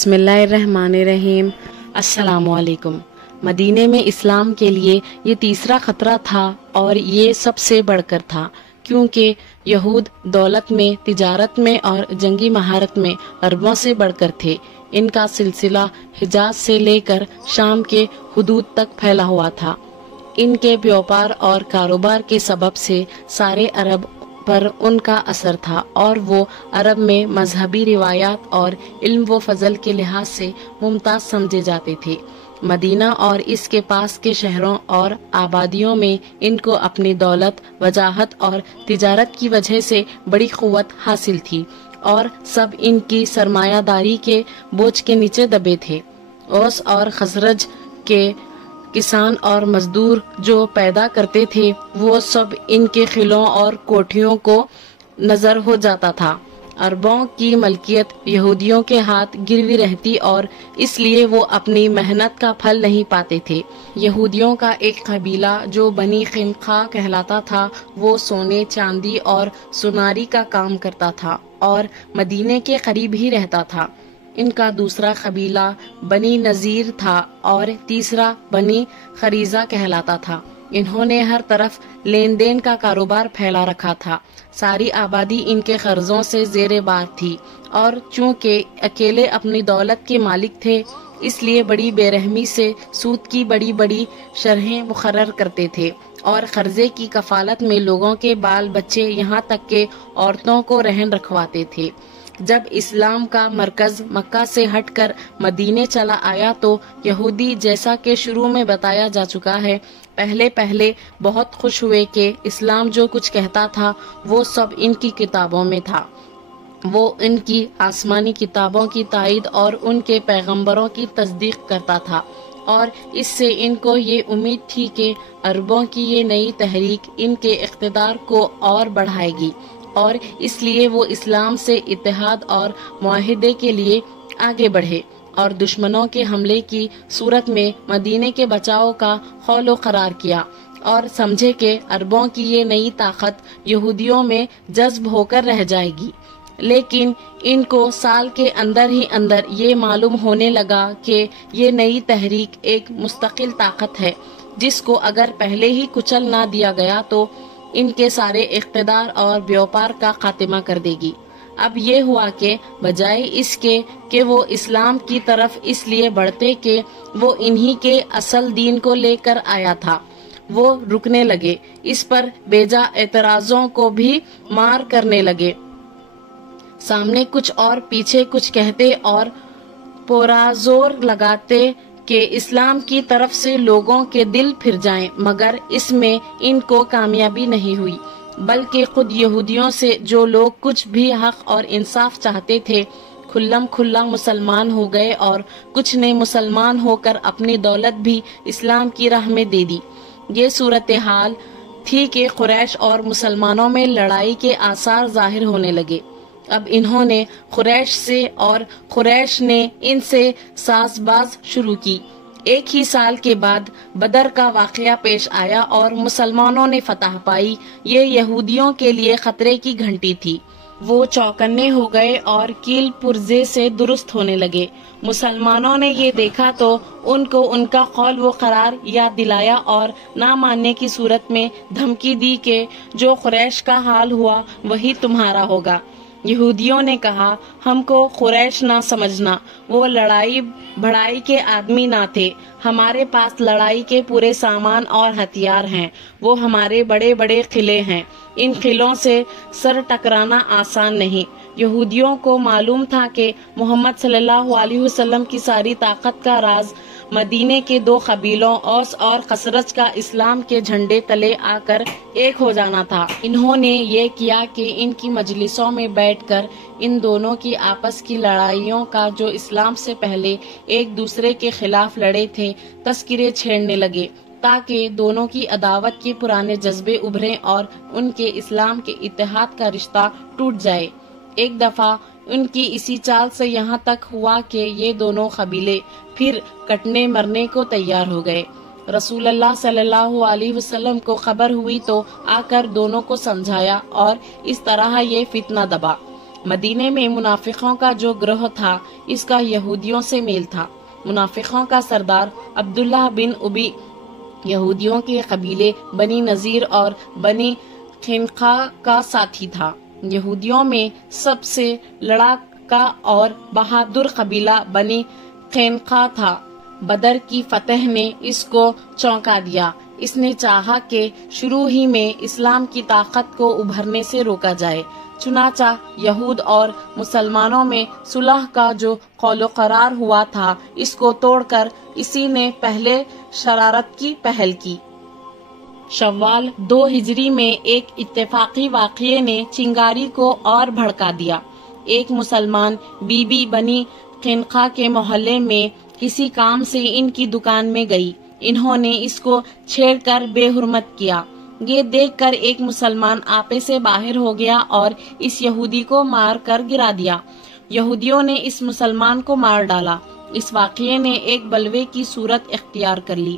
बिस्मिल्लाहिर्रहमानिर्रहीम। अस्सलाम वालेकुम। मदीने में इस्लाम के लिए ये तीसरा खतरा था और ये सबसे बढ़कर था, क्योंकि यहूद दौलत में, तिजारत में और जंगी महारत में अरबों से बढ़कर थे। इनका सिलसिला हिजाज से लेकर शाम के हुदूद तक फैला हुआ था। इनके व्यापार और कारोबार के सबब से सारे अरब पर उनका असर था और वो अरब में मजहबी रिवायात और इल्म व फजल के लिहाज से मुमताज समझे जाते थे। मदीना और इसके पास के शहरों और आबादियों में इनको अपनी दौलत, वजाहत और तिजारत की वजह से बड़ी क़ुव्वत हासिल थी और सब इनकी सरमायादारी के बोझ के नीचे दबे थे। औस और खजरज के किसान और मजदूर जो पैदा करते थे, वो सब इनके खिलों और कोठियों को नजर हो जाता था। अरबों की मलकियत यहूदियों के हाथ गिरवी रहती और इसलिए वो अपनी मेहनत का फल नहीं पाते थे। यहूदियों का एक कबीला जो बनी खिनखा कहलाता था, वो सोने, चांदी और सुनारी का काम करता था और मदीने के करीब ही रहता था। इनका दूसरा कबीला बनी नजीर था और तीसरा बनी खरीजा कहलाता था। इन्होंने हर तरफ लेन देन का कारोबार फैला रखा था। सारी आबादी इनके कर्जों से जेरे बार थी और चूंकि अकेले अपनी दौलत के मालिक थे, इसलिए बड़ी बेरहमी से सूद की बड़ी बड़ी शरहें मुकर्रर करते थे और कर्जे की कफालत में लोगों के बाल बच्चे, यहाँ तक के औरतों को रहन रखवाते थे। जब इस्लाम का मरकज मक्का से हटकर मदीने चला आया तो यहूदी, जैसा कि शुरू में बताया जा चुका है, पहले पहले बहुत खुश हुए कि इस्लाम जो कुछ कहता था वो सब इनकी किताबों में था। वो इनकी आसमानी किताबों की तायद और उनके पैगंबरों की तस्दीक करता था और इससे इनको ये उम्मीद थी कि अरबों की ये नई तहरीक इनके इख्तिदार को और बढ़ाएगी और इसलिए वो इस्लाम से इत्तेहाद और मुआहिदे के लिए आगे बढ़े और दुश्मनों के हमले की सूरत में मदीने के बचाव का खौलो करार किया और समझे कि अरबों की ये नई ताकत यहूदियों में जज्ब होकर रह जाएगी। लेकिन इनको साल के अंदर ही अंदर ये मालूम होने लगा कि ये नई तहरीक एक मुस्तकिल ताकत है, जिसको अगर पहले ही कुचल ना दिया गया तो इनके सारे इख्तिदार और व्यापार का खात्मा कर देगी। अब ये हुआ कि बजाय इसके कि वो इस्लाम की तरफ इसलिए बढ़ते कि वो इन्हीं के असल दीन को लेकर आया था, वो रुकने लगे। इस पर बेजा एतराजों को भी मार करने लगे। सामने कुछ और पीछे कुछ कहते और पुराजोर लगाते कि इस्लाम की तरफ से लोगों के दिल फिर जाएं, मगर इसमें इनको कामयाबी नहीं हुई, बल्कि खुद यहूदियों से जो लोग कुछ भी हक और इंसाफ चाहते थे, खुल्लम खुल्ला मुसलमान हो गए और कुछ ने मुसलमान होकर अपनी दौलत भी इस्लाम की राह में दे दी। ये सूरत हाल थी कि कुरैश और मुसलमानों में लड़ाई के आसार जाहिर होने लगे। अब इन्होंने कुरैश से और कुरैश ने इनसे साजबाज शुरू की। एक ही साल के बाद बदर का वाकया पेश आया और मुसलमानों ने फतह पाई। ये यहूदियों के लिए खतरे की घंटी थी। वो चौकन्ने हो गए और कील पुर्जे से दुरुस्त होने लगे। मुसलमानों ने ये देखा तो उनको उनका कौल व करार याद दिलाया और ना मानने की सूरत में धमकी दी कि जो कुरैश का हाल हुआ वही तुम्हारा होगा। यहूदियों ने कहा, हमको कुरैश ना समझना, वो लड़ाई भड़ाई के आदमी ना थे। हमारे पास लड़ाई के पूरे सामान और हथियार हैं। वो हमारे बड़े बड़े किले हैं। इन किलों से सर टकराना आसान नहीं। यहूदियों को मालूम था कि मोहम्मद सल्लल्लाहु अलैहि वसल्लम की सारी ताकत का राज मदीने के दो कबीलों औस और खसरज का इस्लाम के झंडे तले आकर एक हो जाना था। इन्होंने ये किया कि इनकी मजलिसों में बैठकर इन दोनों की आपस की लड़ाइयों का, जो इस्लाम से पहले एक दूसरे के खिलाफ लड़े थे, तस्किरे छेड़ने लगे ताकि दोनों की अदावत के पुराने जज्बे उभरें और उनके इस्लाम के इत्तेहाद का रिश्ता टूट जाए। एक दफा उनकी इसी चाल से यहाँ तक हुआ कि ये दोनों कबीले फिर कटने मरने को तैयार हो गए। रसूलुल्लाह सल्लल्लाहु अलैहि वसल्लम को खबर हुई तो आकर दोनों को समझाया और इस तरह ये फितना दबा। مدینے میں منافقوں کا جو گروہ تھا اس کا یہودیوں سے میل تھا۔ منافقوں کا سردار عبداللہ بن ابی یہودیوں کے قبیلے بنی نذیر اور بنی قینقاع کا ساتھی تھا۔ یہودیوں میں سب سے لڑاکا اور بہادر قبیلہ بنی قینقاع تھا۔ بدر کی فتح نے اس کو چونکا دیا۔ اس نے چاہا کہ شروع ہی میں اسلام کی طاقت کو ابھرنے سے روکا جائے، چنانچہ یہود اور مسلمانوں میں صلح کا جو قول و قرار ہوا تھا اس کو توڑ کر اسی نے پہلے شرارت کی پہل کی۔ شوال 2 ہجری میں ایک اتفاقی واقعے نے چنگاری کو اور بھڑکا دیا۔ ایک مسلمان بی بی بنی قینقاع کے محلے میں کسی کام سے ان کی دکان میں گئی۔ انہوں نے اس کو چھیڑ کر بے حرمت کیا۔ یہ دیکھ کر ایک مسلمان آپے سے باہر ہو گیا اور اس یہودی کو مار کر گرا دیا۔ یہودیوں نے اس مسلمان کو مار ڈالا۔ اس واقعے نے ایک بلوے کی صورت اختیار کر لی۔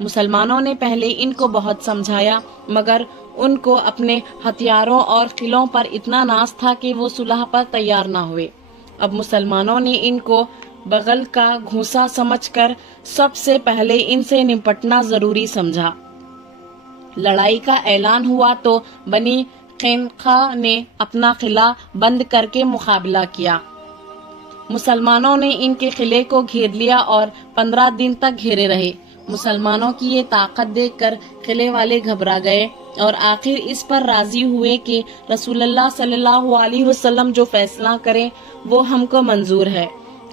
مسلمانوں نے پہلے ان کو بہت سمجھایا مگر ان کو اپنے ہتھیاروں اور قلعوں پر اتنا ناز تھا کہ وہ صلح پر تیار نہ ہوئے۔ اب مسلمانوں نے ان کو بغل کا گھوسا سمجھ کر سب سے پہلے ان سے نپٹنا ضروری سمجھا۔ لڑائی کا اعلان ہوا تو بنی قینقاع نے اپنا قلعہ بند کر کے مقابلہ کیا۔ مسلمانوں نے ان کے قلعے کو گھیر لیا اور 15 دن تک گھیرے رہے۔ مسلمانوں کی یہ طاقت دیکھ کر قلعے والے گھبرا گئے اور آخر اس پر راضی ہوئے کہ رسول اللہ صلی اللہ علیہ وسلم جو فیصلہ کریں وہ ہم کو منظور ہے۔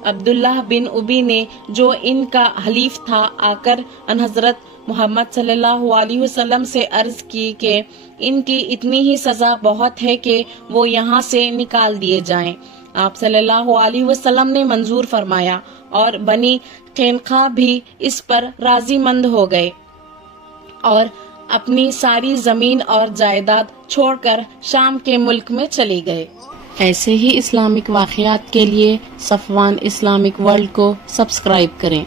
عبداللہ بن ابی نے جو ان کا حلیف تھا آ کر ان حضرت محمد صلی اللہ علیہ وسلم سے عرض کی کہ ان کی اتنی ہی سزا بہت ہے کہ وہ یہاں سے نکال دیے جائیں۔ آپ صلی اللہ علیہ وسلم نے منظور فرمایا اور بنی قینقاع بھی اس پر راضی مند ہو گئے اور اپنی ساری زمین اور جائیداد چھوڑ کر شام کے ملک میں چلے گئے۔ ایسے ہی اسلامک واقعات کے لیے صفوان اسلامک ورلڈ کو سبسکرائب کریں۔